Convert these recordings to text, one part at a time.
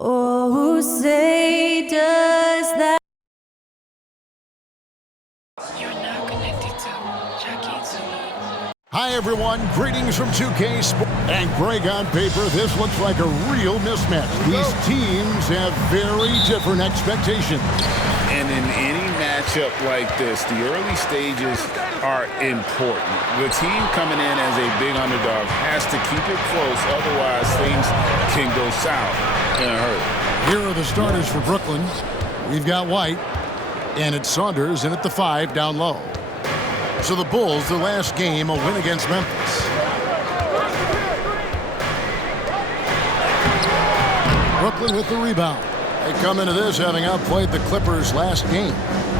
Oh, say does that. You're now connected to Jackie Zulu. Hi, everyone. Greetings from 2K Sports. And Greg, on paper, this looks like a real mismatch. These teams have very different expectations. And in any matchup like this, the early stages are important. The team coming in as a big underdog has to keep it close, otherwise things can go south in a hurry. Here are the starters for Brooklyn. We've got White, and it's Saunders in at the 5 down low. So the Bulls, their last game, a win against Memphis. Brooklyn with the rebound. They come into this having outplayed the Clippers last game.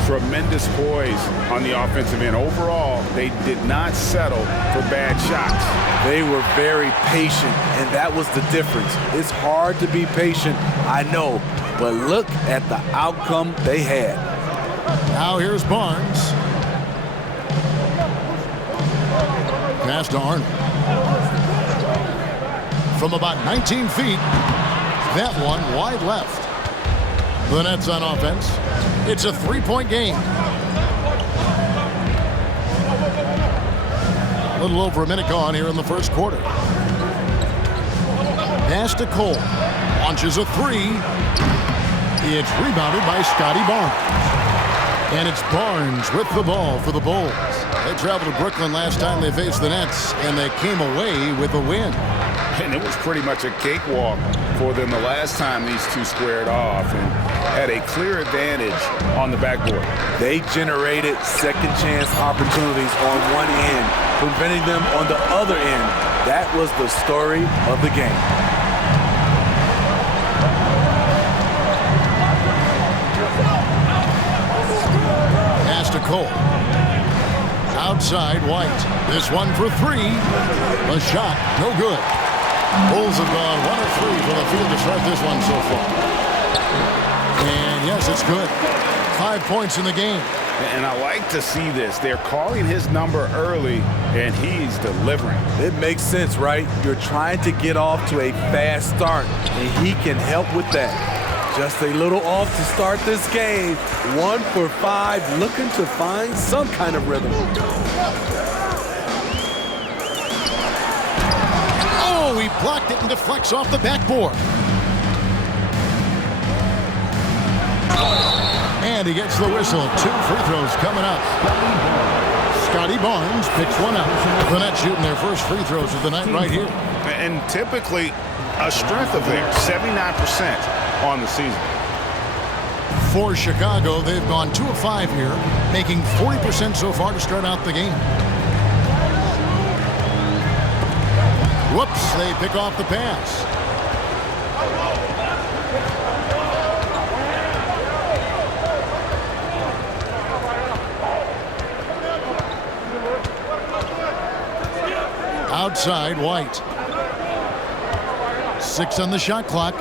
Tremendous poise on the offensive end. Overall, they did not settle for bad shots. They were very patient, and that was the difference. It's hard to be patient, I know, but look at the outcome they had. Now here's Barnes. Pass to Arnold. From about 19 feet, that one wide left. The Nets on offense. It's a three-point game. A little over a minute gone here in the first quarter. Pass to Cole. Launches a three. It's rebounded by Scotty Barnes. And it's Barnes with the ball for the Bulls. They traveled to Brooklyn last time they faced the Nets, and they came away with a win. And it was pretty much a cakewalk for them the last time these two squared off and had a clear advantage on the backboard. They generated second chance opportunities on one end, preventing them on the other end. That was the story of the game. Pass to Cole. Outside White. This one for three. The shot, no good. Bulls have gone 1 of 3 from the field to start this one so far. And yes, it's good. 5 points in the game. And I like to see this. They're calling his number early, and he's delivering. It makes sense, right? You're trying to get off to a fast start, and he can help with that. Just a little off to start this game. 1 for 5, looking to find some kind of rhythm. Oh, he blocked it and deflects off the backboard. And he gets the whistle. 2 free throws coming up. Scotty Barnes picks one up. The Nets shooting their first free throws of the night right here. And typically a strength of theirs, 79% on the season. For Chicago, they've gone 2 of 5 here, making 40% so far to start out the game. Whoops, they pick off the pass. Outside, White. 6 on the shot clock.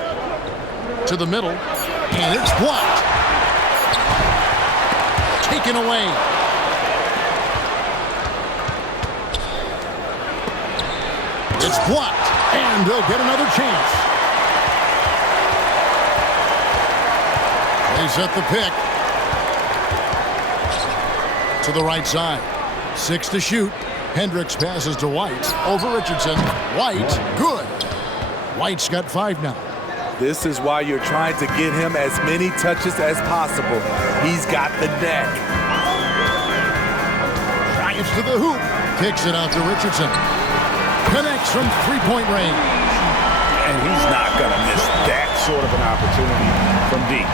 To the middle, and it's blocked. Taken away. It's blocked, and they'll get another chance. They set the pick. To the right side. 6 to shoot. Hendricks passes to White. Over Richardson. White, good. White's got 5 now. This is why you're trying to get him as many touches as possible. He's got the neck. Drives to the hoop. Kicks it out to Richardson. Connects from three-point range. And he's not going to miss that sort of an opportunity from deep.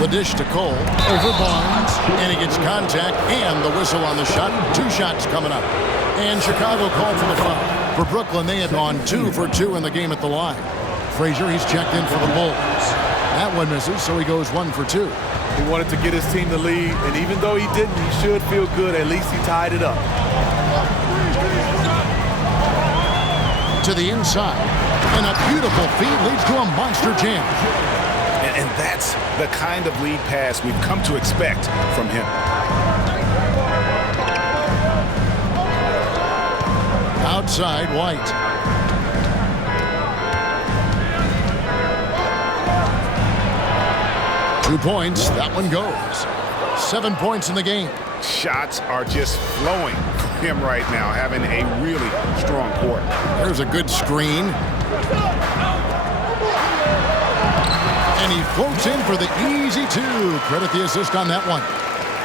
The dish to Cole. Over Barnes. And he gets contact and the whistle on the shot. 2 shots coming up. And Chicago called for the foul. For Brooklyn, they had gone 2 for 2 in the game at the line. Frazier, he's checked in for the Bulls. That one misses, so he goes 1 for 2. He wanted to get his team the lead, and even though he didn't, he should feel good. At least he tied it up. To the inside. And a beautiful feed leads to a monster jam. And that's the kind of lead pass we've come to expect from him. Outside, White. Two points. That one goes. 7 points in the game. Shots are just flowing for him right now, having a really strong quarter. There's a good screen. And he floats in for the easy two. Credit the assist on that one.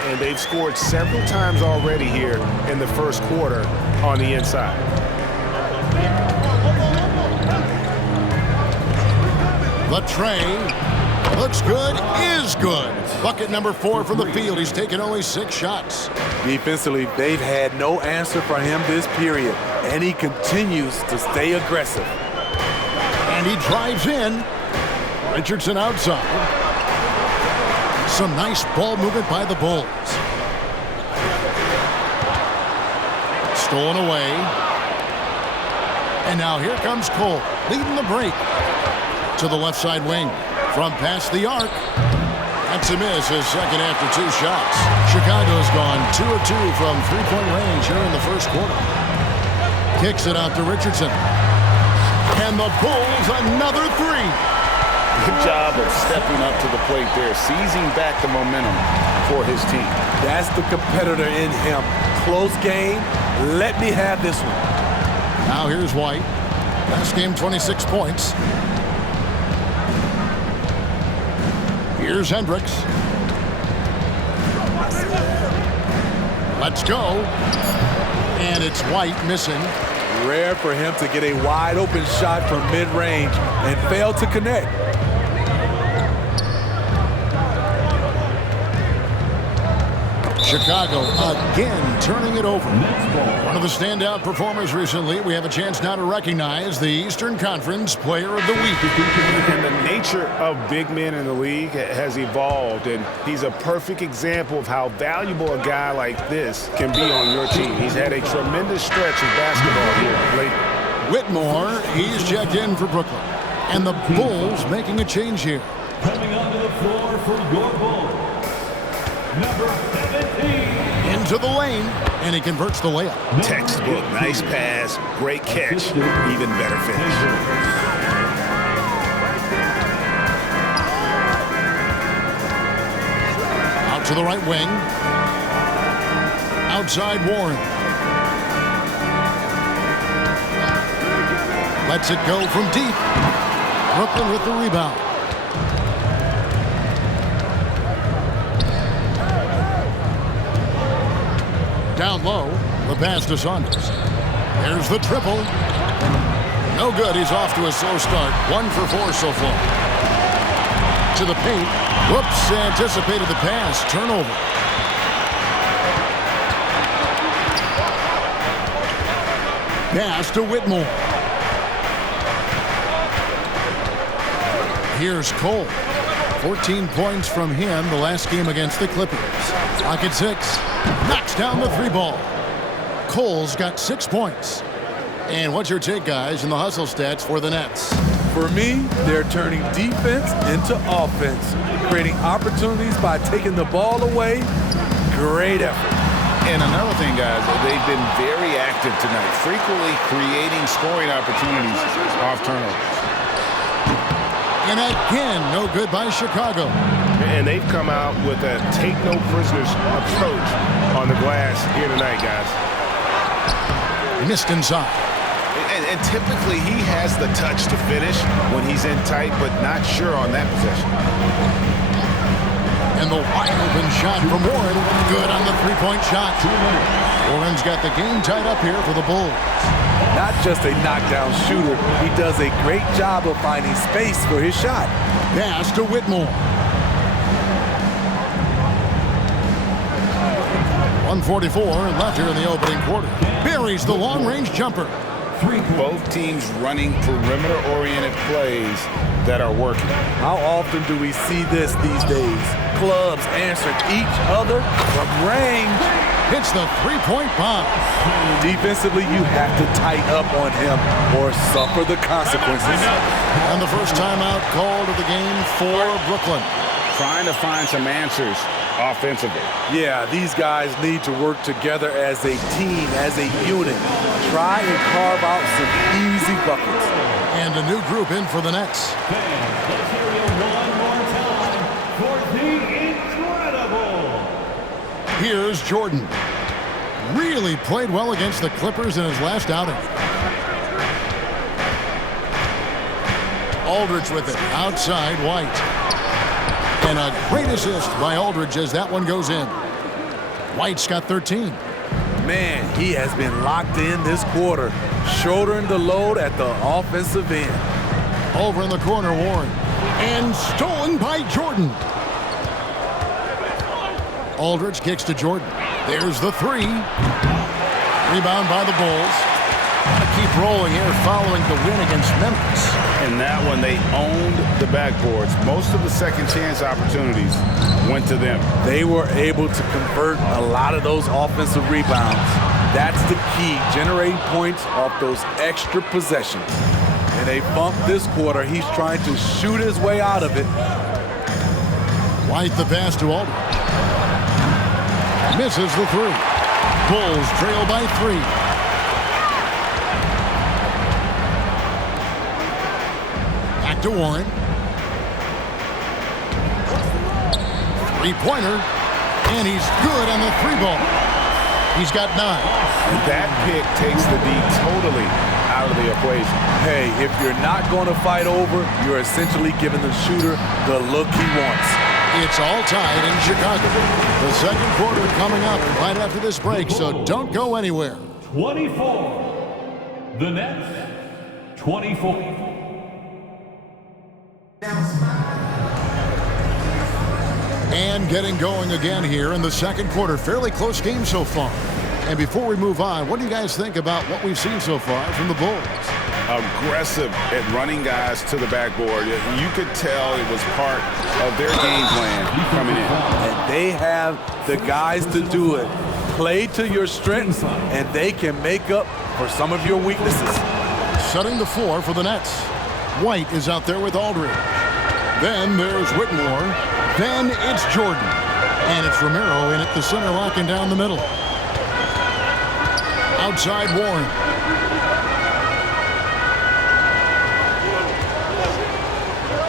And they've scored several times already here in the first quarter on the inside. The tray looks good, is good. Bucket number 4 from the field. He's taken only 6 shots. Defensively, they've had no answer for him this period, and he continues to stay aggressive. And he drives in. Richardson outside. Some nice ball movement by the Bulls. Stolen away. And now here comes Cole, leading the break. To the left side wing. From past the arc. That's a miss, his second after 2 shots. Chicago's gone 2 of 2 from three-point range here in the first quarter. Kicks it out to Richardson. And the Bulls another 3. Good job of stepping up to the plate there, seizing back the momentum for his team. That's the competitor in him. Close game. Let me have this one. Now here's White. Last game, 26 points. Here's Hendricks. Let's go. And it's White missing. Rare for him to get a wide open shot from mid-range and fail to connect. Chicago again turning it over. One of the standout performers recently. We have a chance now to recognize the Eastern Conference Player of the Week. And the nature of big men in the league has evolved, and he's a perfect example of how valuable a guy like this can be on your team. He's had a tremendous stretch of basketball here lately. Whitmore, he's checked in for Brooklyn. And the Bulls making a change here. Coming onto the floor for your Bulls, number 17. Into the lane, and he converts the layup. Textbook, nice pass, great catch, even better finish. Out to the right wing. Outside Warren. Lets it go from deep. Brooklyn with the rebound. Down low, the pass to Saunders. There's the triple. No good. He's off to a slow start. 1 for 4 so far. To the paint. Whoops, anticipated the pass. Turnover. Pass to Whitmore. Here's Cole. 14 points from him the last game against the Clippers. Clock at 6. Knocks down the 3-ball. Cole's got 6 points. And what's your take, guys, in the hustle stats for the Nets? For me, they're turning defense into offense, creating opportunities by taking the ball away. Great effort. And another thing, guys, they've been very active tonight, frequently creating scoring opportunities off turnovers. And again, no good by Chicago. And they've come out with a take-no-prisoners approach on the glass here tonight, guys. Missed inside. And typically he has the touch to finish when he's in tight, but not sure on that possession. And the wide-open shot from Warren. Good on the 3-point shot. Warren's got the game tied up here for the Bulls. Not just a knockdown shooter, he does a great job of finding space for his shot. Pass to Whitmore. 1:44 left here in the opening quarter. Buries the long-range jumper. Both teams running perimeter-oriented plays that are working. How often do we see this these days? Clubs answering each other from range. Hits the 3-point bomb. Defensively, you have to tighten up on him or suffer the consequences. And the first timeout called of the game for Brooklyn. trying to find some answers offensively. Yeah, these guys need to work together as a team, as a unit. Try and carve out some easy buckets. And a new group in for the Nets. Fans, let's hear you one more time for the incredible. Here's Jordan. Really played well against the Clippers in his last outing. Aldridge with it. Outside, White. And a great assist by Aldridge as that one goes in. White's got 13. Man, he has been locked in this quarter, shouldering the load at the offensive end. Over in the corner, Warren. And stolen by Jordan. Aldridge kicks to Jordan. There's the three. Rebound by the Bulls. Gotta keep rolling here following the win against Memphis. In that one, they owned the backboards. Most of the second chance opportunities went to them. They were able to convert a lot of those offensive rebounds. That's the key, generating points off those extra possessions. And they bumped this quarter. He's trying to shoot his way out of it. White the pass to Aldridge. Misses the three. Bulls trail by 3. Back to Warren. Three-pointer. And he's good on the 3-ball. He's got 9. That pick takes the D totally out of the equation. Hey, if you're not going to fight over, you're essentially giving the shooter the look he wants. It's all tied in Chicago. The second quarter coming up right after this break, so don't go anywhere. 24. The Nets, 24. And getting going again here in the second quarter. Fairly close game so far. And before we move on, what do you guys think about what we've seen so far from the Bulls? Aggressive at running guys to the backboard. You could tell it was part of their game plan coming in. And they have the guys to do it. Play to your strengths, and they can make up for some of your weaknesses. Setting the floor for the Nets. White is out there with Aldridge. Then there's Whitmore. Then it's Jordan. And it's Romero in at the center, locking down the middle. Outside Warren.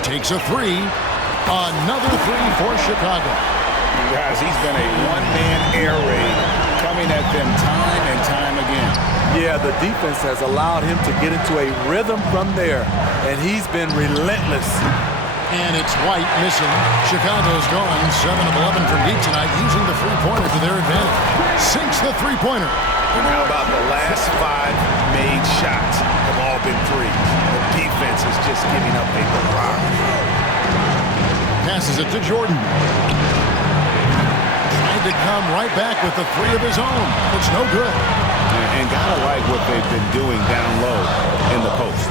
Takes a 3. Another 3 for Chicago. Guys, he's been a one-man air raid coming at them time and time again. Yeah, the defense has allowed him to get into a rhythm from there, and he's been relentless. And it's White missing. Chicago's gone 7 of 11 from deep tonight, using the three-pointer to their advantage. Sinks the three-pointer. And how about the last 5 made shots have all been threes? The defense is just giving up a barrage. Passes it to Jordan. Trying to come right back with the 3 of his own. It's no good. And gotta like what they've been doing down low in the post.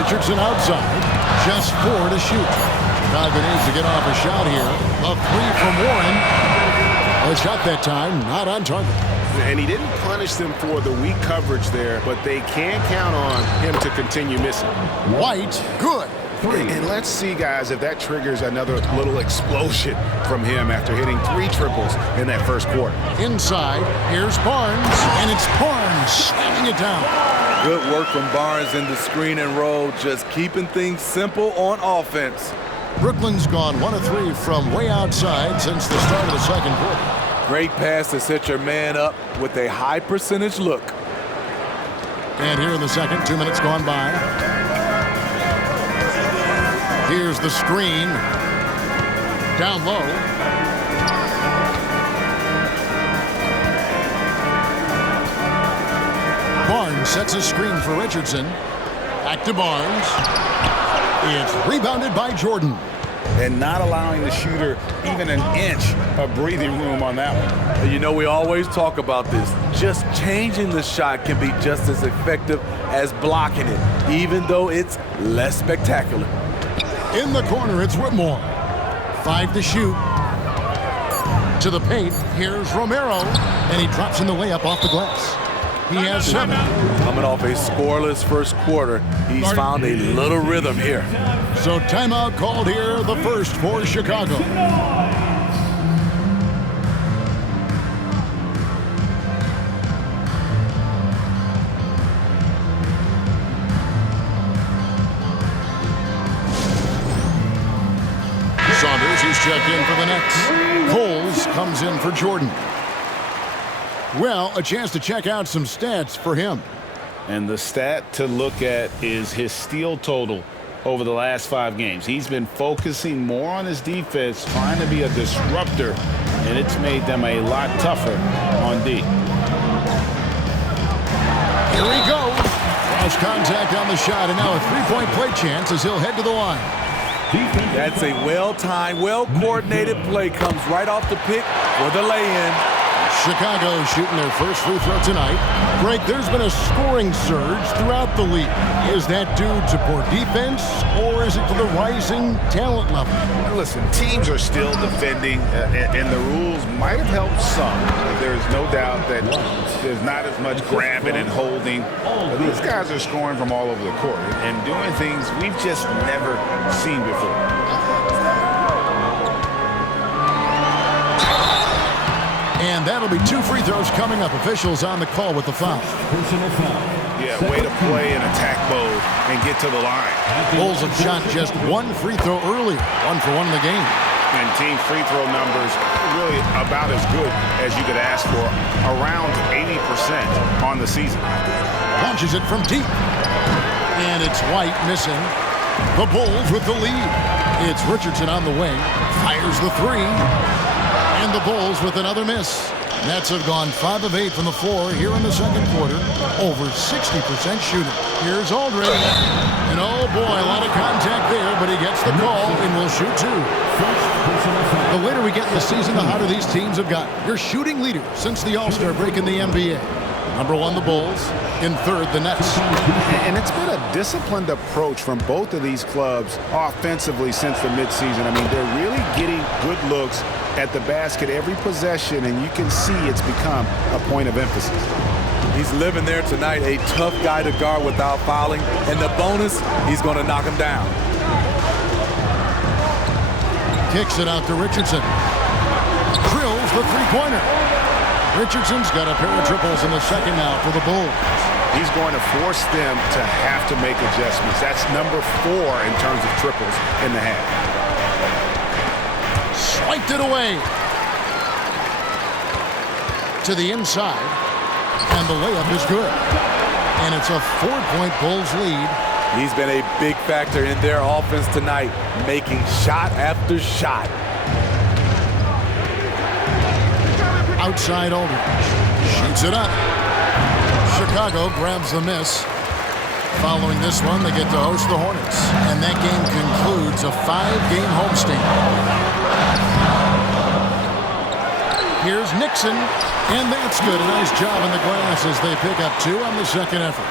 Richardson outside. Just 4 to shoot. Chicago needs to get off a shot here. A 3 from Warren. A shot that time, not on target. And he didn't punish them for the weak coverage there, but they can count on him to continue missing. White, good. 3. And let's see, guys, if that triggers another little explosion from him after hitting 3 triples in that first quarter. Inside, here's Barnes, and it's Barnes slamming it down. Good work from Barnes in the screen and roll, just keeping things simple on offense. Brooklyn's gone 1 of 3 from way outside since the start of the second quarter. Great pass to set your man up with a high percentage look. And here in the second, 2 minutes gone by. Here's the screen. Down low. Barnes sets a screen for Richardson. Back to Barnes. It's rebounded by Jordan. And not allowing the shooter even an inch of breathing room on that one. You know, we always talk about this. Just changing the shot can be just as effective as blocking it, even though it's less spectacular. In the corner, it's Whitmore. 5 to shoot. To the paint, here's Romero, and he drops in the layup off the glass. He has 7. Coming off a scoreless first quarter, he's found a little rhythm here. So timeout called here, the first for Chicago. Saunders, he's checked in for the Nets. Coles comes in for Jordan. Well, a chance to check out some stats for him. And the stat to look at is his steal total over the last 5 games. He's been focusing more on his defense, trying to be a disruptor, and it's made them a lot tougher on D. Here he goes. Cross contact on the shot, and now a three-point play chance as he'll head to the line. That's a well-timed, well-coordinated play. Comes right off the pick for the lay-in. Chicago shooting their first free throw tonight. Greg, there's been a scoring surge throughout the league. Is that due to poor defense, or is it to the rising talent level? Listen, teams are still defending, and the rules might have helped some. There's no doubt that there's not as much grabbing and holding. But these guys are scoring from all over the court and doing things we've just never seen before. And that'll be 2 free throws coming up. Officials on the call with the foul. Yeah, way to play in attack mode and get to the line. Bulls have shot just 1 free throw earlier. 1 for 1 in the game. And team free throw numbers really about as good as you could ask for. Around 80% on the season. Launches it from deep. And it's White missing. The Bulls with the lead. It's Richardson on the wing. Fires the 3. And the Bulls with another miss. Nets have gone 5 of 8 from the floor here in the second quarter. Over 60% shooting. Here's Aldridge. And oh boy, a lot of contact there, but he gets the call and will shoot 2. The later we get in the season, the hotter these teams have got. They're shooting leaders since the All-Star break in the NBA. Number 1, the Bulls. In third, the Nets. And it's been a disciplined approach from both of these clubs offensively since the midseason. I mean, they're really getting good looks at the basket every possession, and you can see it's become a point of emphasis. He's living there tonight, a tough guy to guard without fouling. And the bonus, he's going to knock him down. Kicks it out to Richardson. Drills the three-pointer. Richardson's got a pair of triples in the second now for the Bulls. He's going to force them to have to make adjustments. That's number 4 in terms of triples in the half. Swiped it away. To the inside. And the layup is good. And it's a 4-point Bulls lead. He's been a big factor in their offense tonight, making shot after shot. Outside Aldridge. Shoots it up. Chicago grabs the miss. Following this one, they get to host the Hornets. And that game concludes a 5-game homestand. Here's Nixon. And that's good. A nice job in the glass as they pick up 2 on the second effort.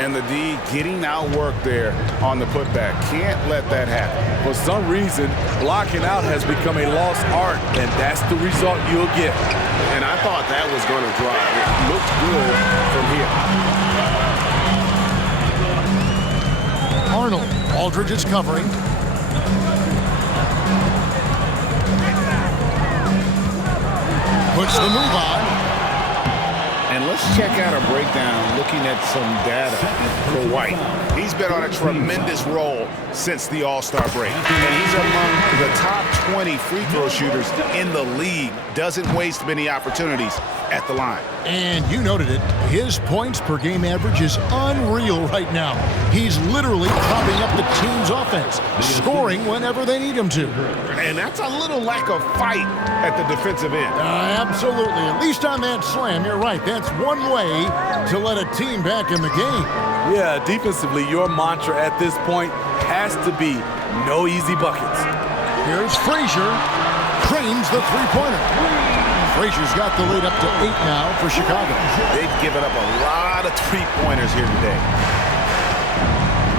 And the D getting outworked there on the putback. Can't let that happen. For some reason, blocking out has become a lost art, and that's the result you'll get. And I thought that was going to drive. It looked good from here. Arnold. Aldridge is covering. Puts the move on. And let's check out a breakdown looking at some data for White. He's been on a tremendous roll since the All-Star break. And he's among the top 20 free throw shooters in the league. Doesn't waste many opportunities at the line. And you noted it. His points per game average is unreal right now. He's literally propping up the team's offense, scoring whenever they need him to. And that's a little lack of fight at the defensive end. Absolutely. At least on that slam, you're right. That's one way to let a team back in the game. Yeah, defensively, your mantra at this point has to be no easy buckets. Here's Frazier. Cranes the three-pointer. Frazier's got the lead up to 8 now for Chicago. They've given up a lot of three-pointers here today.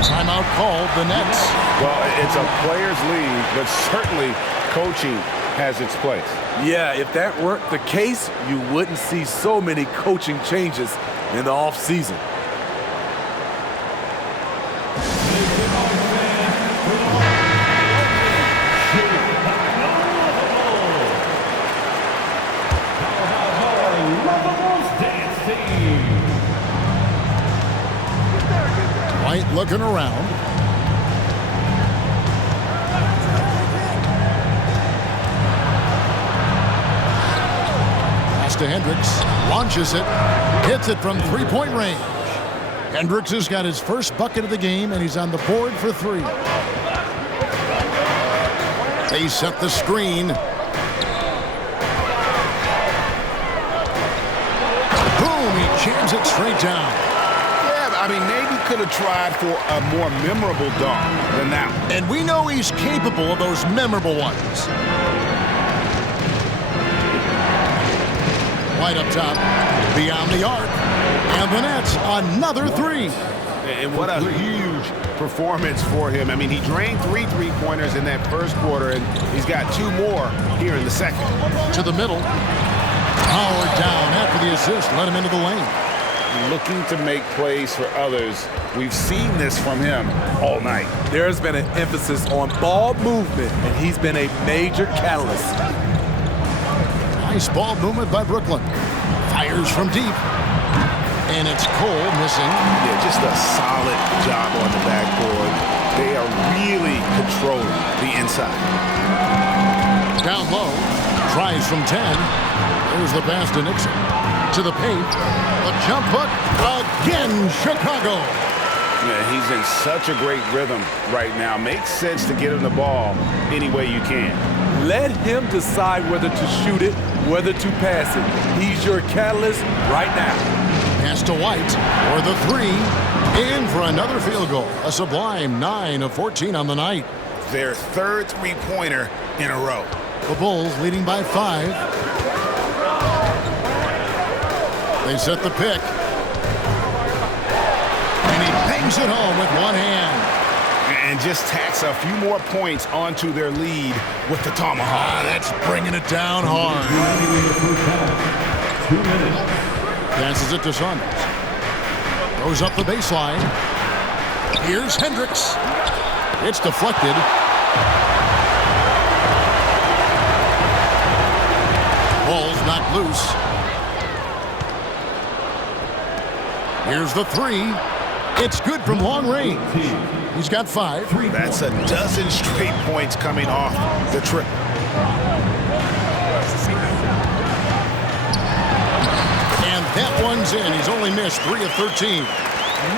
Timeout called the Nets. Well, it's a player's league, but certainly coaching has its place. Yeah, if that weren't the case, you wouldn't see so many coaching changes in the offseason. White looking around. Pass to Hendricks. Launches it. Hits it from three-point range. Hendricks has got his first bucket of the game, and he's on the board for three. They set the screen. Boom! He jams it straight down. I mean, maybe could have tried for a more memorable dunk than that one. And we know he's capable of those memorable ones. White up top, beyond the arc, and the net, another three. And what a huge performance for him. I mean, he drained three three-pointers in that first quarter, and he's got two more here in the second. To the middle. Howard down after the assist, let him into the lane. Looking to make plays for others. We've seen this from him all night. There's been an emphasis on ball movement, and he's been a major catalyst. Nice ball movement by Brooklyn. Fires from deep. And it's Cole missing. Yeah, just a solid job on the backboard. They are really controlling the inside. Down low. Tries from 10. There's the pass to Nixon. To the paint. A jump hook. Again, Chicago. Yeah, he's in such a great rhythm right now. Makes sense to get him the ball any way you can. Let him decide whether to shoot it, whether to pass it. He's your catalyst right now. Pass to White for the three. In for another field goal. A sublime 9 of 14 on the night. Their third three-pointer in a row. The Bulls leading by 5. They set the pick. And he bangs it home with one hand. And just tacks a few more points onto their lead with the tomahawk. That's bringing it down hard. 2 minutes. Passes it to Saunders. Goes up the baseline. Here's Hendricks. It's deflected. Ball's knocked loose. Here's the three. It's good from long range. He's got 5. That's a dozen straight points coming off the trip. And that one's in. He's only missed 3 of 13.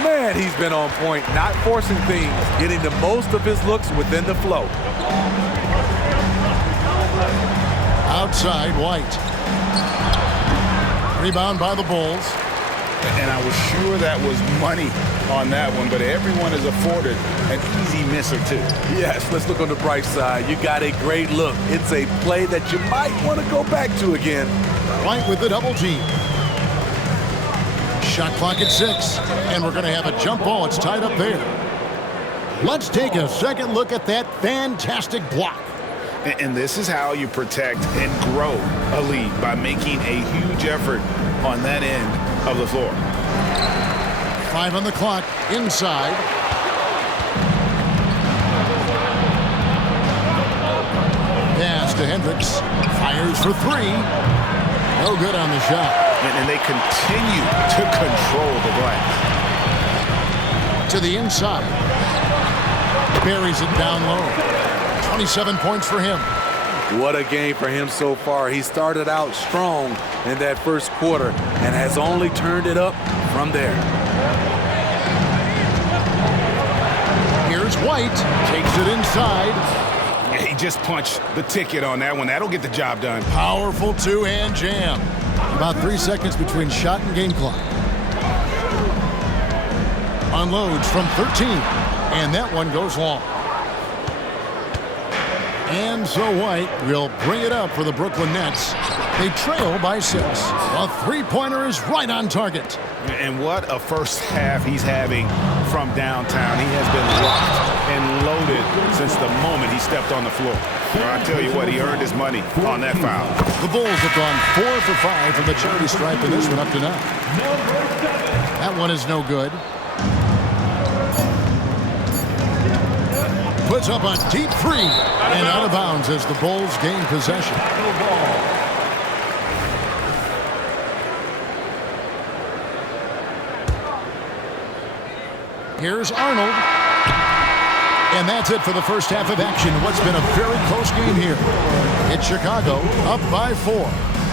Man, he's been on point, not forcing things, getting the most of his looks within the flow. Outside, White. Rebound by the Bulls. And I was sure that was money on that one, but everyone is afforded an easy miss or two. Yes, let's look on the bright side. You got a great look. It's a play that you might want to go back to again. White with the double team. Shot clock at 6, and we're going to have a jump ball. It's tied up there. Let's take a second look at that fantastic block. And this is how you protect and grow a lead, by making a huge effort on that end of the floor. 5 on the clock, inside. Pass to Hendricks. Fires for 3. No good on the shot. And they continue to control the glass. To the inside. Buries it down low. 27 points for him. What a game for him so far. He started out strong in that first quarter and has only turned it up from there. Here's White. Takes it inside. He just punched the ticket on that one. That'll get the job done. Powerful two-hand jam. About 3 seconds between shot and game clock. Unloads from 13. And that one goes long. And so White will bring it up for the Brooklyn Nets. They trail by 6. A three-pointer is right on target. And what a first half he's having from downtown. He has been locked and loaded since the moment he stepped on the floor. I tell you what, he earned his money on that foul. The Bulls have gone 4 for 5 from the charity stripe in this one up to now. That one is no good. Puts up a deep three and out of bounds as the Bulls gain possession. Here's Arnold. And that's it for the first half of action. What's been a very close game here. It's Chicago up by 4.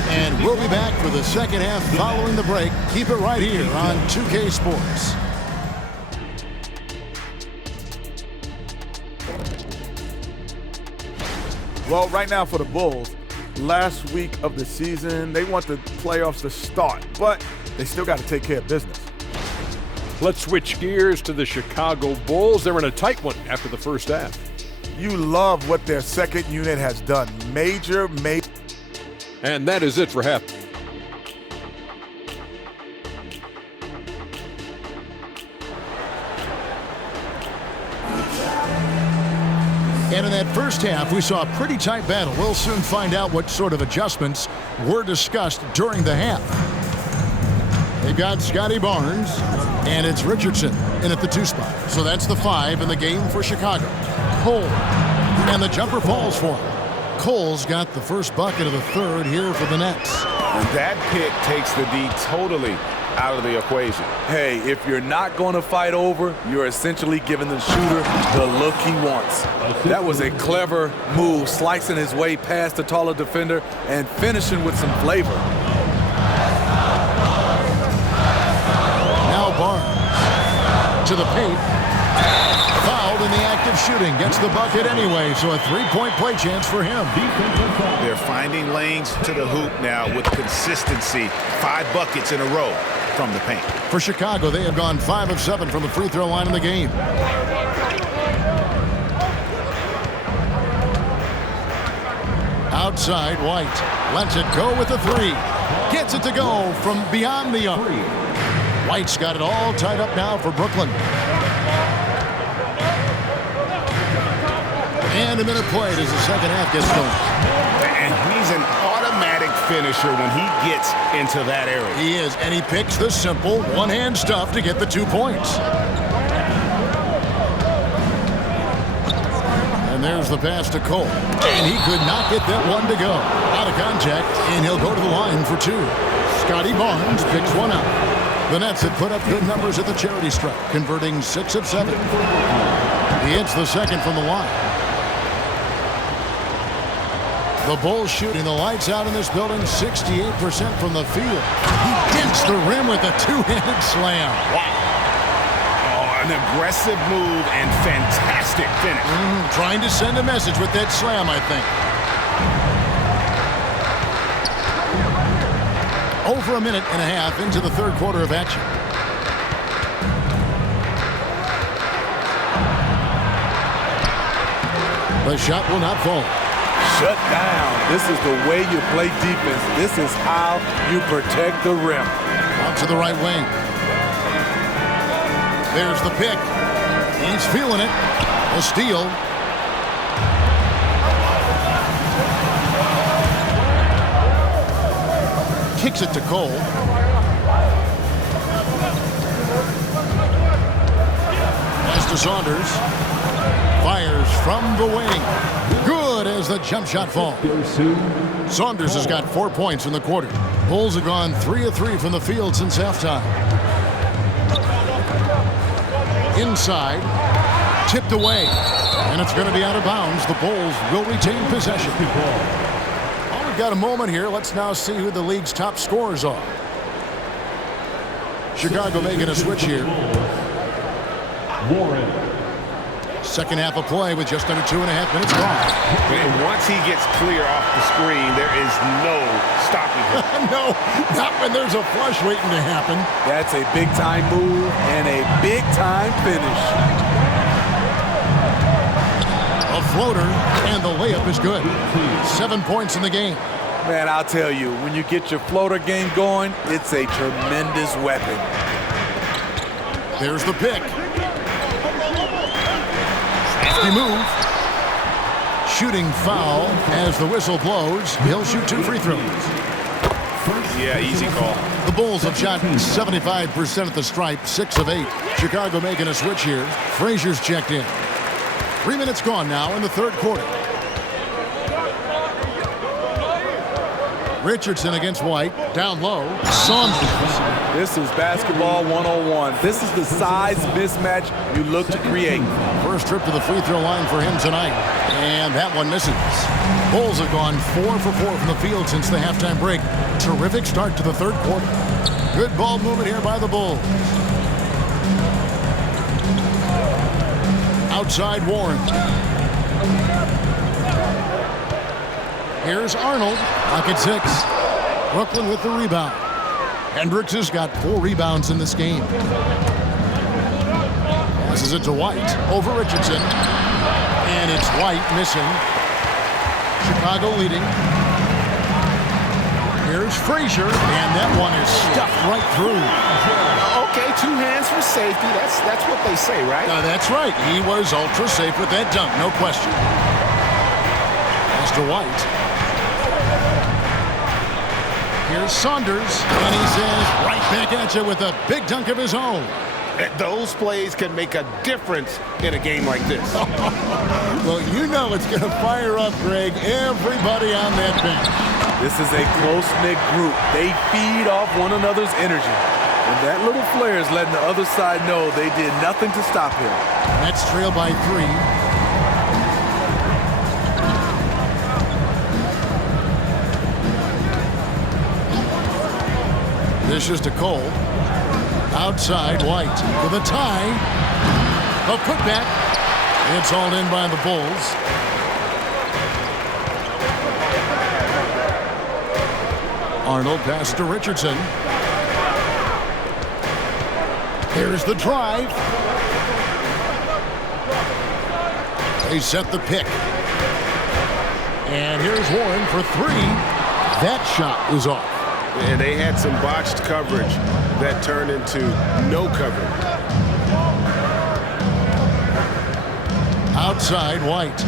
And we'll be back for the second half following the break. Keep it right here on 2K Sports. Well, right now for the Bulls, last week of the season, they want the playoffs to start, but they still got to take care of business. Let's switch gears to the Chicago Bulls. They're in a tight one after the first half. You love what their second unit has done. Major. And that is it for half. And in that first half, we saw a pretty tight battle. We'll soon find out what sort of adjustments were discussed during the half. They've got Scotty Barnes, and it's Richardson in at the 2 spot. So that's the 5 in the game for Chicago. Cole, and the jumper falls for him. Cole's got the first bucket of the third here for the Nets. That pick takes the D totally out of the equation. Hey, if you're not going to fight over, you're essentially giving the shooter the look he wants. That was a clever move, slicing his way past the taller defender and finishing with some flavor. Now Barnes to the paint. Fouled in the act of shooting. Gets the bucket anyway, so a three-point play chance for him. They're finding lanes to the hoop now with consistency. 5 buckets in a row from the paint. For Chicago, they have gone 5 of 7 from the free throw line in the game. Outside, White lets it go with the 3. Gets it to go from beyond the arc. White's got it all tied up now for Brooklyn. And a minute played as the second half gets going. And he's an automatic finisher when he gets into that area. He is, and he picks the simple one-hand stuff to get the 2 points. And there's the pass to Cole. And he could not get that one to go. Out of contact, and he'll go to the line for 2. Scotty Barnes picks one out. The Nets have put up good numbers at the charity stripe, converting 6 of 7. He hits the second from the line. The Bulls shooting the lights out in this building, 68% from the field. He dents the rim with a 2-handed slam. Wow. Oh, an aggressive move and fantastic finish. Trying to send a message with that slam, I think. Over a minute and a half into the third quarter of action. The shot will not fall. Shut down. This is the way you play defense. This is how you protect the rim. Out to the right wing. There's the pick. He's feeling it. A steal. Kicks it to Cole. Pass to Saunders. Fires from the wing. Good as the jump shot falls. Saunders has got 4 points in the quarter. Bulls have gone 3 of 3 from the field since halftime. Inside. Tipped away. And it's going to be out of bounds. The Bulls will retain possession. Well, we've got a moment here. Let's now see who the league's top scorers are. Chicago making a switch here. Warren. Second half of play with just under 2.5 minutes gone. And once he gets clear off the screen, there is no stopping him. No, not when there's a flush waiting to happen. That's a big-time move and a big-time finish. A floater, and the layup is good. 7 points in the game. Man, I'll tell you, when you get your floater game going, it's a tremendous weapon. There's the pick. Hefty move. Shooting foul as the whistle blows. He'll shoot 2 free throws. Yeah, easy call. The Bulls have shot 75% at the stripe, 6 of 8. Chicago making a switch here. Frazier's checked in. 3 minutes gone now in the third quarter. Richardson against White. Down low. Saunders. This is basketball 101. This is the size mismatch you look to create. First trip to the free throw line for him tonight. And that one misses. Bulls have gone 4 for 4 from the field since the halftime break. Terrific start to the third quarter. Good ball movement here by the Bulls. Outside Warren. Here's Arnold. Pocket 6. Brooklyn with the rebound. Hendricks has got 4 rebounds in this game. Passes it to White. Over Richardson. And it's White missing. Chicago leading. Here's Frazier. And that one is stuffed right through. Okay, 2 hands for safety. That's what they say, right? That's right. He was ultra safe with that dunk, no question. Pass to White. Here's Saunders, and he says right back at you with a big dunk of his own. Those plays can make a difference in a game like this. Well, you know it's going to fire up, Greg, everybody on that bench. This is a close-knit group. They feed off one another's energy. And that little flare is letting the other side know they did nothing to stop him. Nets trail by 3. This is to Cole. Outside, White with a tie. A putback. It's hauled in by the Bulls. Arnold pass to Richardson. Here's the drive. They set the pick. And here's Warren for 3. That shot is off. And they had some botched coverage that turned into no coverage. Outside, White.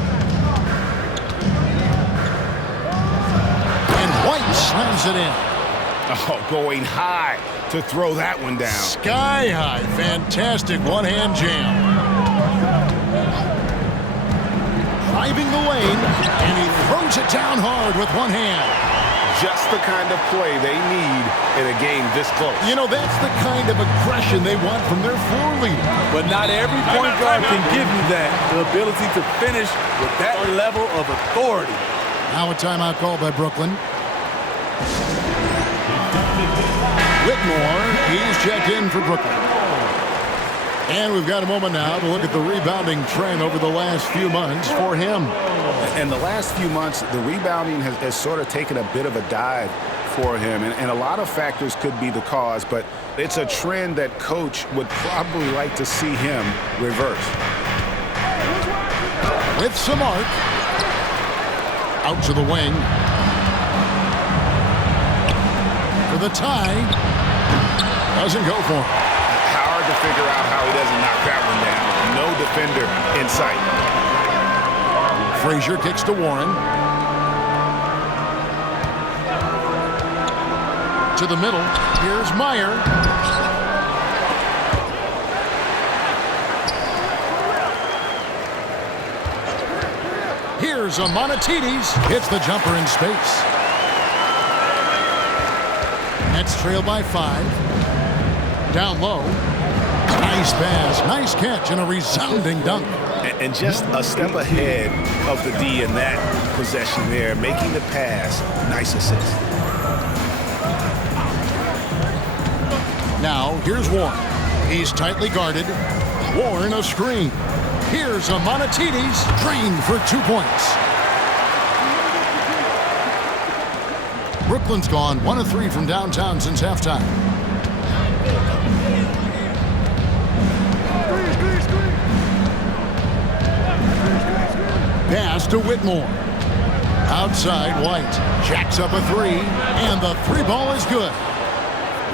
And White slams it in. Oh, going high to throw that one down. Sky high. Fantastic one-hand jam. Driving the lane, and he throws it down hard with one hand. Just the kind of play they need in a game this close. You know, that's the kind of aggression they want from their floor leader. But not every point guard can give you that, the ability to finish with that level of authority. Now a timeout called by Brooklyn. Whitmore, he's checked in for Brooklyn. And we've got a moment now to look at the rebounding trend over the last few months for him. In the last few months, the rebounding has sort of taken a bit of a dive for him. And a lot of factors could be the cause, but it's a trend that Coach would probably like to see him reverse. With some arc. Out to the wing. For the tie. Doesn't go for him. Hard to figure out how he doesn't knock that one down. No defender in sight. Frazier kicks to Warren. To the middle. Here's Meyer. Here's Amonatides. Hits the jumper in space. Nets trail by 5. Down low. Nice pass. Nice catch and a resounding dunk. And just a step ahead of the D in that possession there, making the pass. Nice assist. Now, here's Warren. He's tightly guarded. Warren a screen. Here's Amonatides. Drained for 2 points. Brooklyn's gone 1 of 3 from downtown since halftime. to Whitmore. Outside, White jacks up a three, and the three ball is good.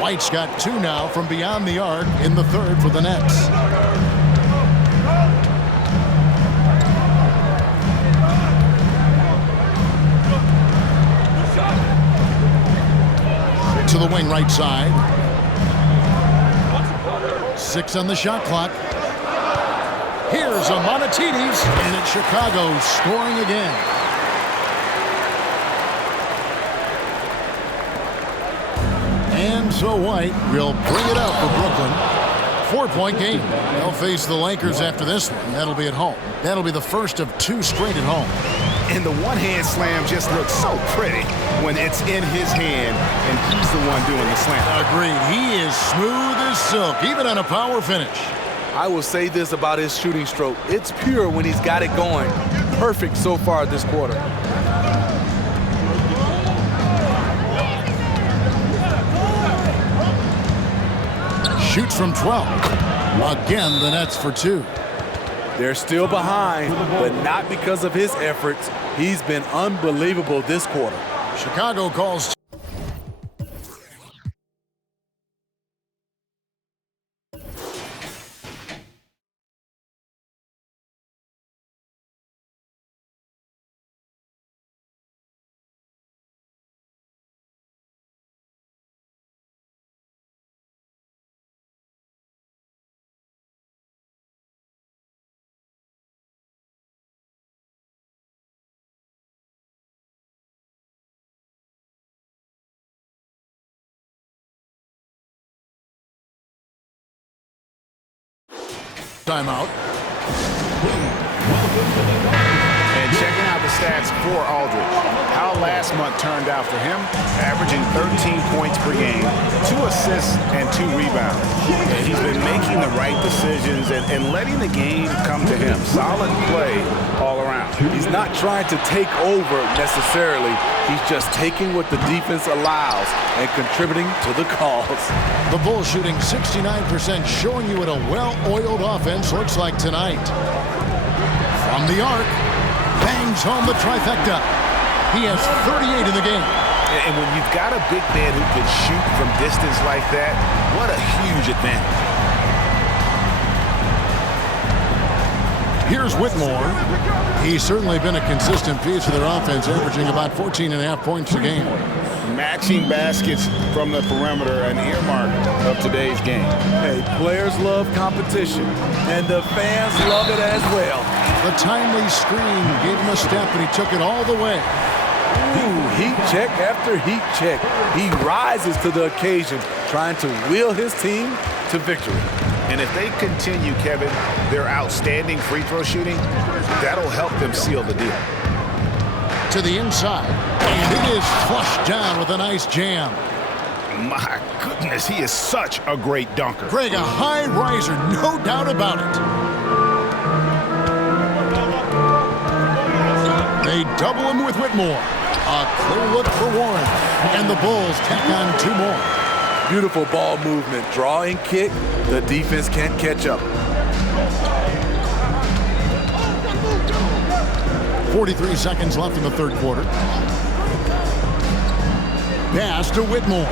White's got two now from beyond the arc in the third for the Nets. To the wing right side. 6 on the shot clock. Here's a Monatides, and it's Chicago scoring again. And so White will bring it up for Brooklyn. 4-point game. They'll face the Lakers after this one. That'll be at home. That'll be the first of 2 straight at home. And the one-hand slam just looks so pretty when it's in his hand and he's the one doing the slam. Agreed. He is smooth as silk, even on a power finish. I will say this about his shooting stroke. It's pure when he's got it going. Perfect so far this quarter. Shoots from 12. Again, the Nets for 2. They're still behind, but not because of his efforts. He's been unbelievable this quarter. Chicago calls. Timeout. And checking out the stats for Aldridge. How last month turned out for him, averaging 13 points per game, 2 assists and 2 rebounds. And he's been making the right decisions and letting the game come to him. Solid play all around. He's not trying to take over necessarily. He's just taking what the defense allows and contributing to the cause. The Bulls shooting 69%, showing you what a well-oiled offense looks like tonight. From the arc, bangs home the trifecta. He has 38 in the game. And when you've got a big man who can shoot from distance like that, what a huge advantage. Here's Whitmore. He's certainly been a consistent piece of their offense, averaging about 14.5 points a game. Matching baskets from the perimeter, an earmark of today's game. Hey, players love competition, and the fans love it as well. The timely screen gave him a step, and he took it all the way. Ooh, heat check after heat check. He rises to the occasion, trying to wheel his team to victory. And if they continue, Kevin, their outstanding free throw shooting, that'll help them seal the deal. To the inside, and it is flushed down with a nice jam. My goodness, he is such a great dunker. Greg, a high riser, no doubt about it. They double him with Whitmore. A clear look for Warren, and the Bulls tack on 2 more. Beautiful ball movement, draw and kick. The defense can't catch up. 43 seconds left in the third quarter. Pass to Whitmore.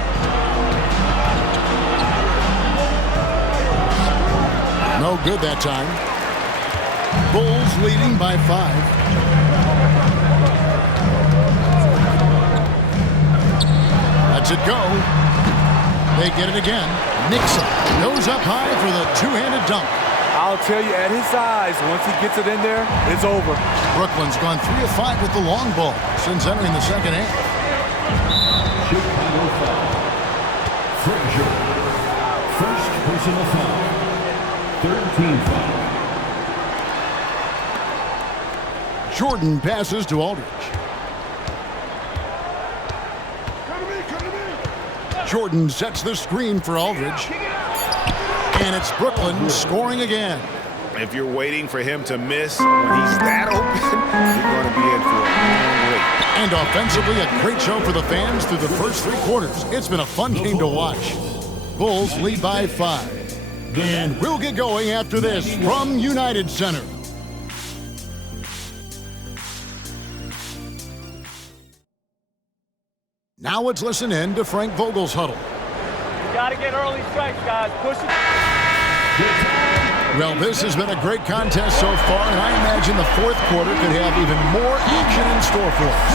No good that time. Bulls leading by 5. Lets it go. They get it again. Nixon goes up high for the two-handed dunk. I'll tell you, at his size, once he gets it in there, it's over. Brooklyn's gone 3 of 5 with the long ball since entering the second half. Chicago foul. Frazier. First personal foul. 13 foul. Jordan passes to Aldridge. Jordan sets the screen for Aldridge. And it's Brooklyn scoring again. If you're waiting for him to miss when he's that open, you're going to be in for a long wait. And offensively, a great show for the fans through the first 3 quarters. It's been a fun game to watch. Bulls lead by 5. And we'll get going after this from United Center. Now let's listen in to Frank Vogel's huddle. Got to get early strikes, guys. Push it. Well, this has been a great contest so far, and I imagine the fourth quarter could have even more action in store for us.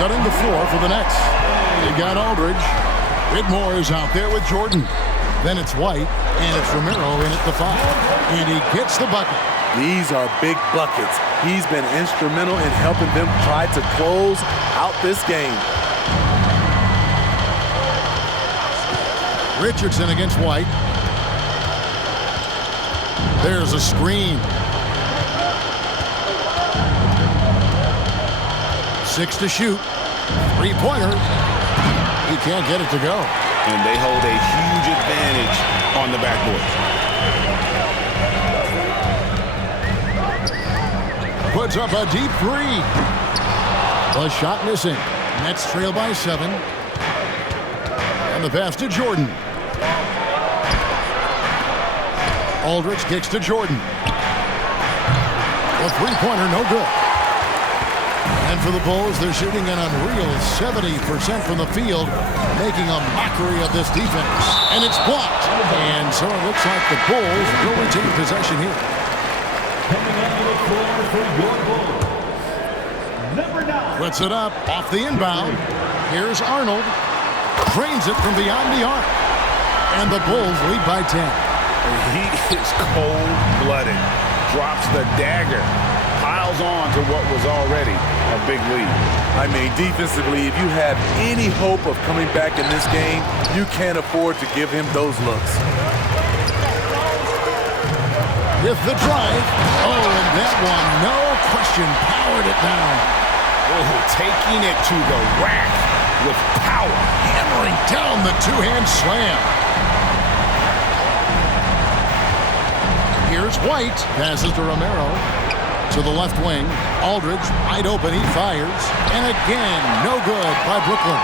Setting the floor for the Nets. They got Aldridge. Whitmore is out there with Jordan. Then it's White, and it's Romero in at the 5. And he gets the bucket. These are big buckets. He's been instrumental in helping them try to close out this game. Richardson against White. There's a screen. 6 to shoot. Three-pointer. He can't get it to go. And they hold a huge advantage on the backboard. Puts up a deep 3. The shot missing. Nets trail by 7. And the pass to Jordan. Aldridge kicks to Jordan. A three-pointer, no good. And for the Bulls, they're shooting an unreal 70% from the field, making a mockery of this defense. And it's blocked. And so it looks like the Bulls will retain possession here. Coming onto the floor for your Bulls, number 9. Puts it up off the inbound. Here's Arnold. Drains it from beyond the arc. And the Bulls lead by 10. He is cold-blooded. Drops the dagger. Piles on to what was already a big lead. I mean, defensively, if you have any hope of coming back in this game, you can't afford to give him those looks. With the drive. Oh, and that one, no question, powered it down. Oh, taking it to the rack with power. Hammering down the two-hand slam. Here's White. Passes to Romero. To the left wing. Aldridge, wide open. He fires. And again, no good by Brooklyn.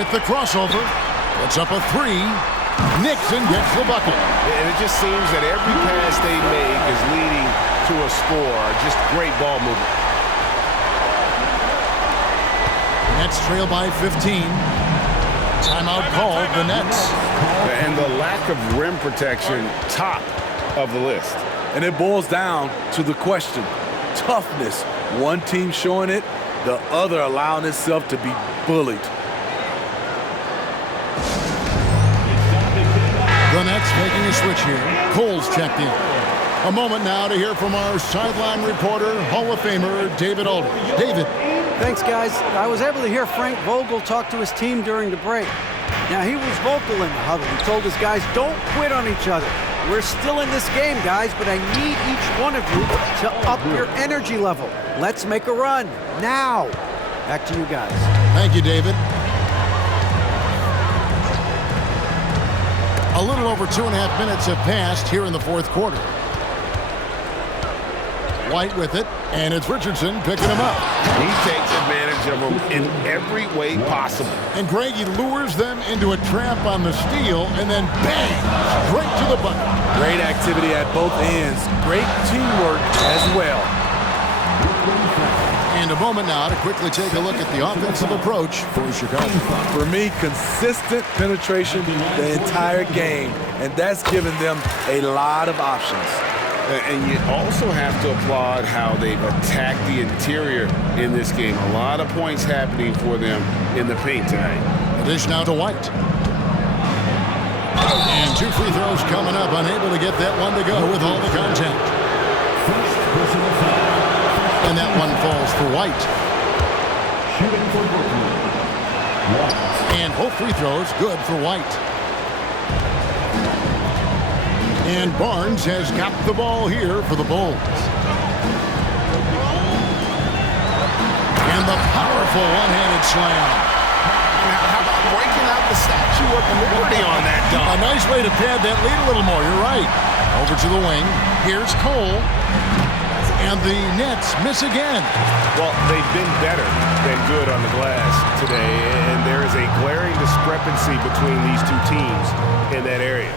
With the crossover. Puts up a 3. Nixon gets the bucket. And it just seems that every pass they make is leading to a score. Just great ball movement. Nets trail by 15. Timeout called the Nets. And the lack of rim protection, top of the list. And it boils down to the question. Toughness. One team showing it, the other allowing itself to be bullied. The Nets making a switch here. Cole's checked in. A moment now to hear from our sideline reporter, Hall of Famer David Aldridge. David. Thanks, guys. I was able to hear Frank Vogel talk to his team during the break. Now, he was vocal in the huddle. He told his guys, don't quit on each other. We're still in this game, guys, but I need each one of you to up your energy level. Let's make a run. Now. Back to you guys. Thank you, David. A little over 2.5 minutes have passed here in the fourth quarter. White with it, and it's Richardson picking him up. He takes advantage of him in every way possible. And Greg, he lures them into a trap on the steal, and then bang, straight to the bucket. Great activity at both ends. Great teamwork as well. And a moment now to quickly take a look at the offensive approach for Chicago. For me, consistent penetration the entire game, and that's given them a lot of options. And you also have to applaud how they've attacked the interior in this game. A lot of points happening for them in the paint tonight. The dish now to White. And 2 free throws coming up. Unable to get that one to go with all the contact. And that one falls for White. And both free throws good for White. And Barnes has got the ball here for the Bulls. And the powerful one-handed slam. How about breaking out the Statue of Liberty on that dunk? A nice way to pad that lead a little more. You're right. Over to the wing. Here's Cole. And the Nets miss again. Well, they've been better than good on the glass today, and there is a glaring discrepancy between these two teams in that area.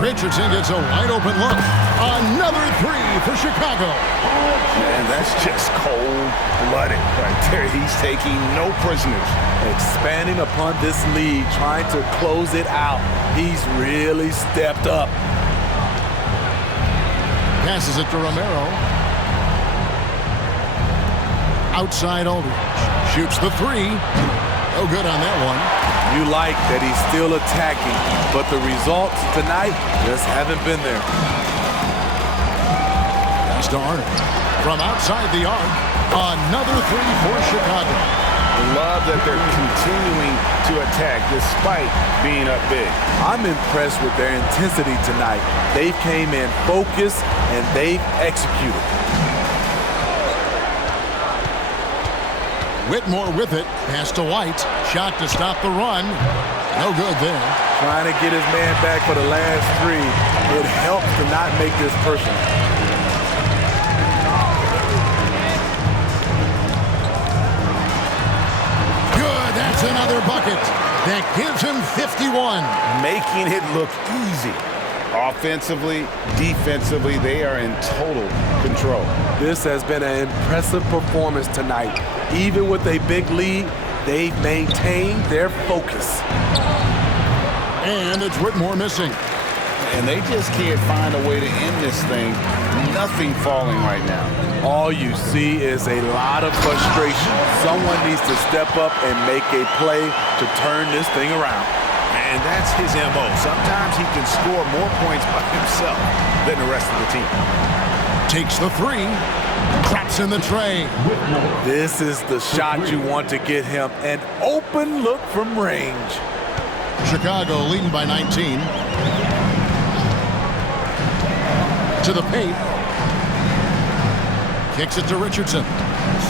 Richardson gets a wide open look. Another three for Chicago. Man, that's just cold-blooded right there. He's taking no prisoners. Expanding upon this lead, trying to close it out. He's really stepped up. Passes it to Romero. Outside Aldridge. Shoots the three. No good on that one. You like that he's still attacking, but the results tonight just haven't been there. Pass to Arnold. From outside the arc, another three for Chicago. Love that they're continuing to attack despite being up big. I'm impressed with their intensity tonight. They came in focused and they've executed. Whitmore with it. Pass to White. Shot to stop the run. No good there. Trying to get his man back for the last three. It helps to not make this personal. Good. That's another bucket. That gives him 51. Making it look easy. Offensively, defensively, they are in total control. This has been an impressive performance tonight. Even with a big lead, they've maintained their focus. And it's Whitmore missing. And they just can't find a way to end this thing. Nothing falling right now. All you see is a lot of frustration. Someone needs to step up and make a play to turn this thing around. And that's his MO. Sometimes he can score more points by himself than the rest of the team. Takes the three. Traps in the tray. This is the shot you want to get him. An open look from range. Chicago leading by 19. To the paint. Kicks it to Richardson.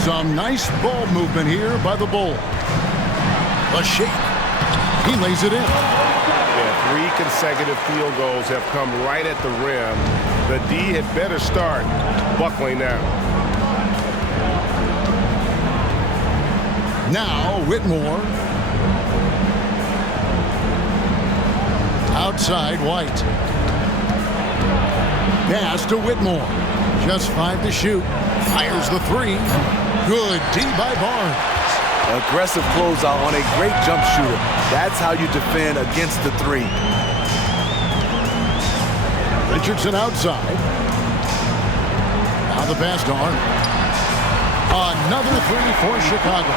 Some nice ball movement here by the Bulls. A shake. He lays it in. Yeah, 3 consecutive field goals have come right at the rim. The D had better start buckling now. Now Whitmore. Outside White. Pass to Whitmore. Just 5 to shoot. Fires the three. Good D by Barnes. Aggressive closeout on a great jump shooter. That's how you defend against the three. Richardson outside. Now the pass to Arnold. Another three for Chicago.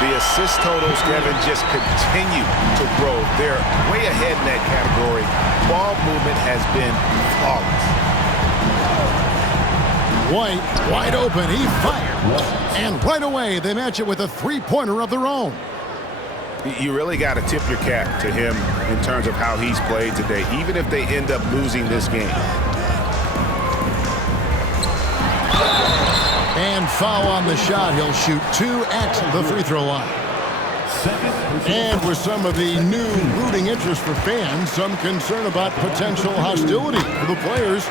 The assist totals, Kevin, just continue to grow. They're way ahead in that category. Ball movement has been flawless. White, wide open, he fired. And right away, they match it with a three-pointer of their own. You really got to tip your cap to him in terms of how he's played today, even if they end up losing this game. And foul on the shot. He'll shoot 2 at the free throw line. And with some of the new rooting interest for fans, some concern about potential hostility for the players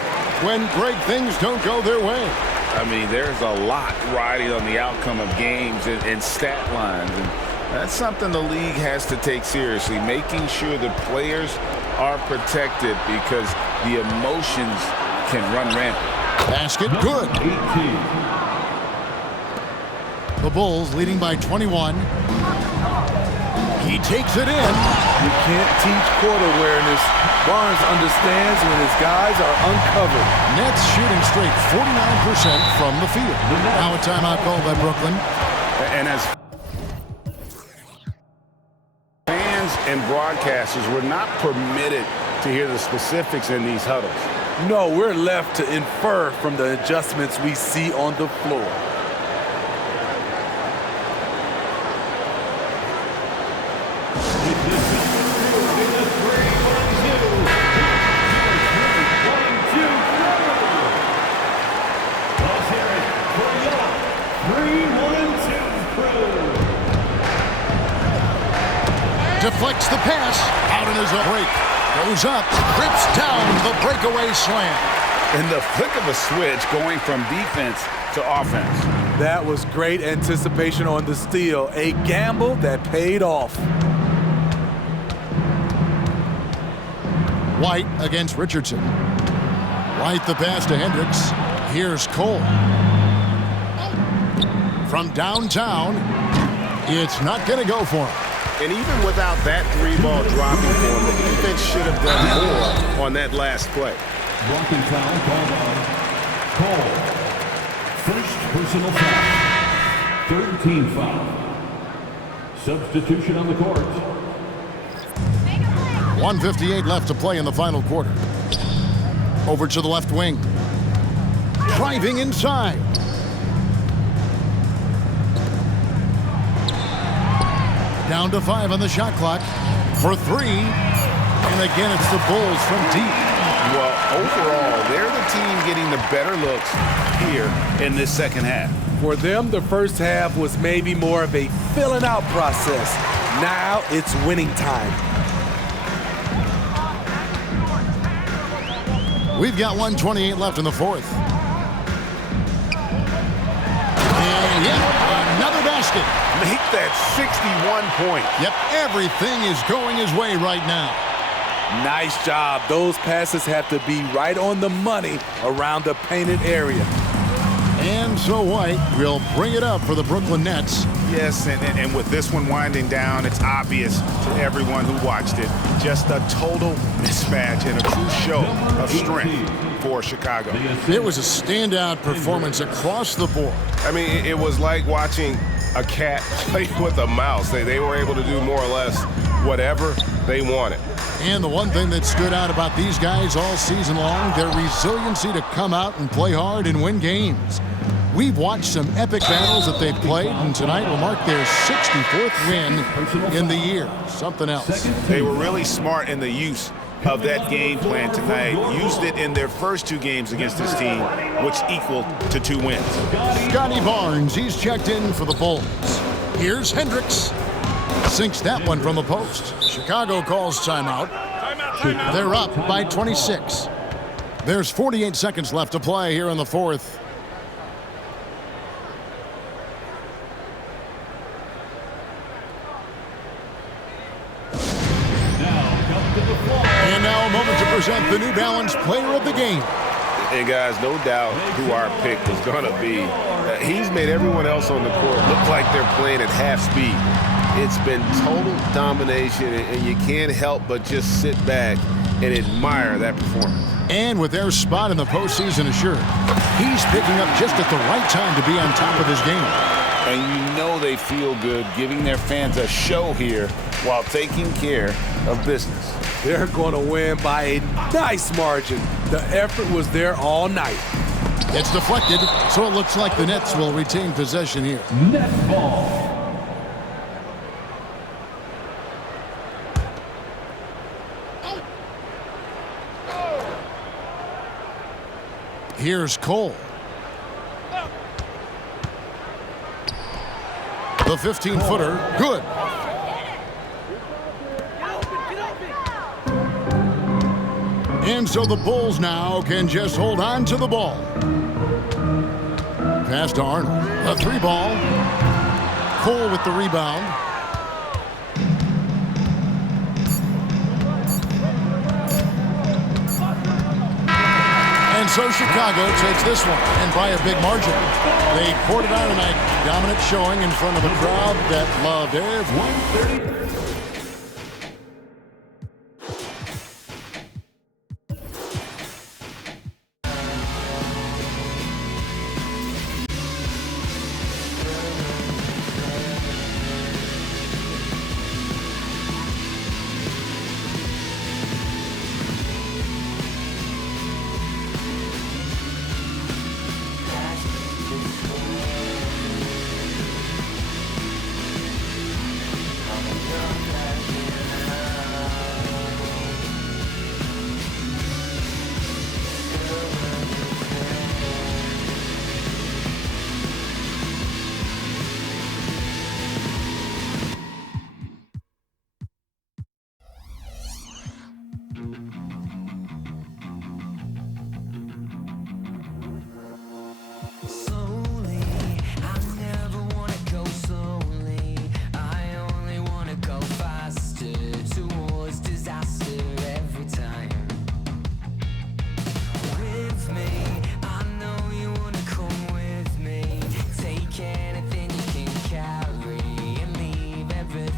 when great things don't go their way. I mean, there's a lot riding on the outcome of games and stat lines. And that's something the league has to take seriously, making sure the players are protected because the emotions can run rampant. Basket good. 18. The Bulls leading by 21. He takes it in. You can't teach court awareness. Barnes understands when his guys are uncovered. Nets shooting straight 49% from the field. Now a timeout called by Brooklyn. And as fans and broadcasters, we're not permitted to hear the specifics in these huddles. No, we're left to infer from the adjustments we see on the floor. Deflects the pass. Out in his break. Goes up. Rips down the breakaway slam. In the flick of a switch, going from defense to offense. That was great anticipation on the steal. A gamble that paid off. White against Richardson. White the pass to Hendricks. Here's Cole. From downtown, it's not going to go for him. And even without that 3-ball dropping for him, the defense should have done more on that last play. Blocking foul called on Cole. First personal foul. Third team foul. Substitution on the court. 1:58 left to play in the final quarter. Over to the left wing. Driving inside. Down to 5 on the shot clock for 3. And again, it's the Bulls from deep. Well, overall, they're the team getting the better looks here in this second half. For them, the first half was maybe more of a filling out process. Now it's winning time. We've got 1:28 left in the fourth. And yeah, another basket. Make that 61 points. Yep, everything is going his way right now. Nice job. Those passes have to be right on the money around the painted area. And so White will bring it up for the Brooklyn Nets. Yes, and with this one winding down, it's obvious to everyone who watched it. Just a total mismatch and a true show of strength for Chicago. It was a standout performance across the board. I mean, it was like watching a cat play with a mouse. They were able to do more or less whatever they wanted. And the one thing that stood out about these guys all season long, their resiliency to come out and play hard and win games. We've watched some epic battles that they've played, and tonight will mark their 64th win in the year. Something else. They were really smart in the use of that game plan tonight. Used it in their first 2 games against this team, which equaled to 2 wins. Scotty Barnes, he's checked in for the Bulls. Here's Hendricks. Sinks that one from the post. Chicago calls timeout. They're up by 26. There's 48 seconds left to play here in the fourth. And now a moment to present the New Balance Player of the Game. And guys, no doubt who our pick was going to be. He's made everyone else on the court look like they're playing at half speed. It's been total domination, and you can't help but just sit back and admire that performance. And with their spot in the postseason assured, he's picking up just at the right time to be on top of his game. And you know they feel good giving their fans a show here while taking care of business. They're going to win by a nice margin. The effort was there all night. It's deflected, so it looks like the Nets will retain possession here. Nets ball. Here's Cole. The 15-footer, good. And so the Bulls now can just hold on to the ball. Pass to Arnold. A 3-ball. Cole with the rebound. And so Chicago takes this one, and by a big margin. They poured it out tonight. Dominant showing in front of a crowd that loved everyone.